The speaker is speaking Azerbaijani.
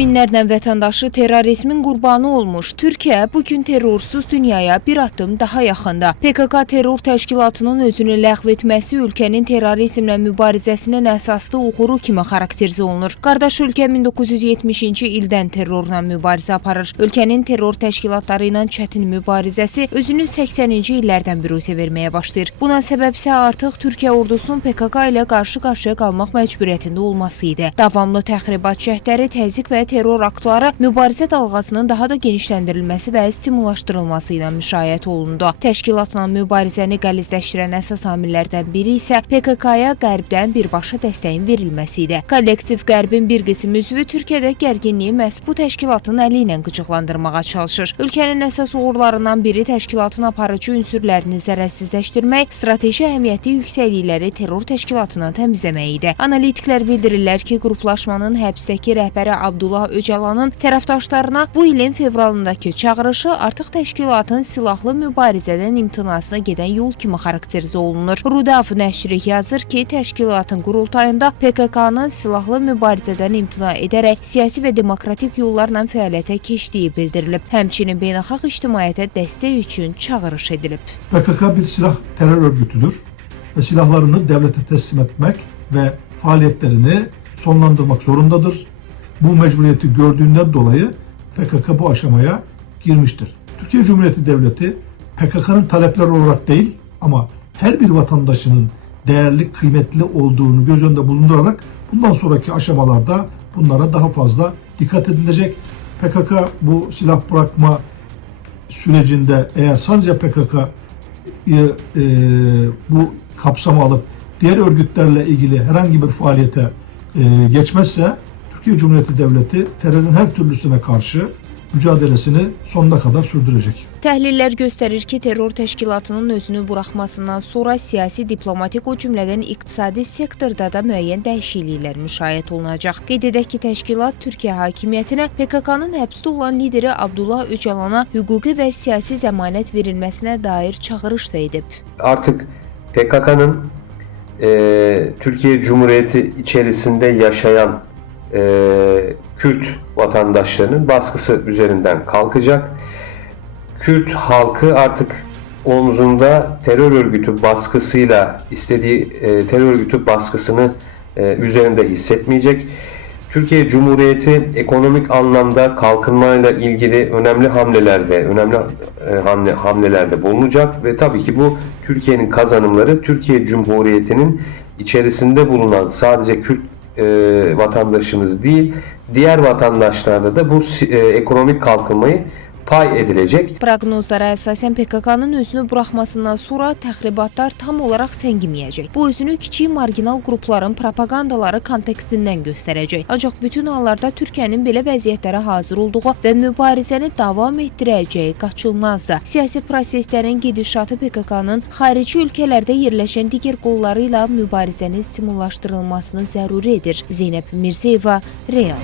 minlərlə vətəndaşı terrorizmin qurbanı olmuş Türkiyə bugün terrorsuz dünyaya bir addım daha yaxında. PKK terror təşkilatının özünü ləğv etməsi ölkənin terrorizmlə mübarizəsinin əsaslı uğuru kimi xarakterizə olunur. Qardaş ölkə 1970-ci ildən terrorla mübarizə aparır. Ölkənin terror təşkilatları ilə çətin mübarizəsi özünü 80-ci illərdən büruzə verməyə başlayır. Buna səbəbsə artıq Türkiyə ordusunun PKK ilə qarşı-qarşıya qalmaq məcburiyyətində olması idi. Davamlı təxribat cəhdləri, təzyiq və terror aktları mübarizə dalğasının daha da genişləndirilməsi və stimullaşdırılması ilə müşahidə olundu. Təşkilatla mübarizəni qəlizləşdirən əsas amillərdən biri isə PKK-ya qərbdən birbaşa dəstəyin verilməsi idi. Kollektiv qərbin bir qism üzvü Türkiyədə gərginliyi məhz bu təşkilatın əli ilə qıcıqlandırmağa çalışır. Ölkənin əsas uğurlarından biri təşkilatın aparıcı ünsürlərini zərərsizləşdirmək, strateji əhəmiyyəti yüksəklikləri terror təşkilatına təmizləmək idi. Analitiklər bildirirlər ki, qruplaşmanın həbsdəki rəhbəri Abdullah Öcalanın tərəfdaşlarına bu ilin fevralındakı çağırışı artıq təşkilatın silahlı mübarizədən imtinasına gedən yol kimi xarakterizə olunur. Rudav nəşri yazır ki, təşkilatın qurultayında PKK-nın silahlı mübarizədən imtina edərək siyasi və demokratik yollarla fəaliyyətə keçdiyi bildirilib. Həmçinin beynəlxalq ictimaiyyətə dəstək üçün çağırış edilib. PKK bir silah terör örgütüdür ve silahlarını devlete teslim etmek ve faaliyetlerini sonlandırmak zorundadır. Bu mecburiyeti gördüğünden dolayı PKK bu aşamaya girmiştir. Türkiye Cumhuriyeti Devleti PKK'nın talepleri olarak değil ama her bir vatandaşının değerli, kıymetli olduğunu göz önünde bulundurarak bundan sonraki aşamalarda bunlara daha fazla dikkat edilecek. PKK bu silah bırakma sürecinde eğer sadece PKK'yı bu kapsama alıp diğer örgütlerle ilgili herhangi bir faaliyete geçmezse Türkiye Cumhuriyeti Devleti terörün her türlüsüne karşı mücadelesini sonuna kadar sürdürecek. Təhlillər göstərir ki, terror təşkilatının özünü buraxmasından sonra siyasi, diplomatik, o cümlədən iqtisadi sektorda da müəyyən dəyişikliklər müşahidə olunacaq. Qeyd edək ki, təşkilat Türkiyə hakimiyyətinə PKK-nın həbsdə olan lideri Abdullah Öcalana hüquqi və siyasi zəmanət verilməsinə dair çağırış da edib. Artık PKK'nın Türkiye Cumhuriyeti içerisinde yaşayan Kürt vatandaşlarının baskısı üzerinden kalkacak. Kürt halkı artık omzunda terör örgütü baskısıyla istediği terör örgütü baskısını üzerinde hissetmeyecek. Türkiye Cumhuriyeti ekonomik anlamda kalkınmayla ilgili önemli hamlelerde bulunacak ve tabii ki bu Türkiye'nin kazanımları Türkiye Cumhuriyeti'nin içerisinde bulunan sadece Kürt vatandaşımız değil, diğer vatandaşlarda da bu ekonomik kalkınmayı pay edilecek. Proqnozlara əsasən PKK-nın özünü buraxmasından sonra təxribatlar tam olaraq səngiməyəcək. Bu özünü kiçik marginal qrupların propagandaları kontekstindən göstərəcək. Ancaq bütün hallarda Türkiyənin belə vəziyyətlərə hazır olduğu və mübarizəni davam etdirəcəyi qaçılmazdır. Siyasi proseslərin gedişatı PKK-nın xarici ölkələrdə yerləşən digər qolları ilə mübarizənin stimullaşdırılmasını zəruri edir. Zeynəb Mirzəyeva, Real.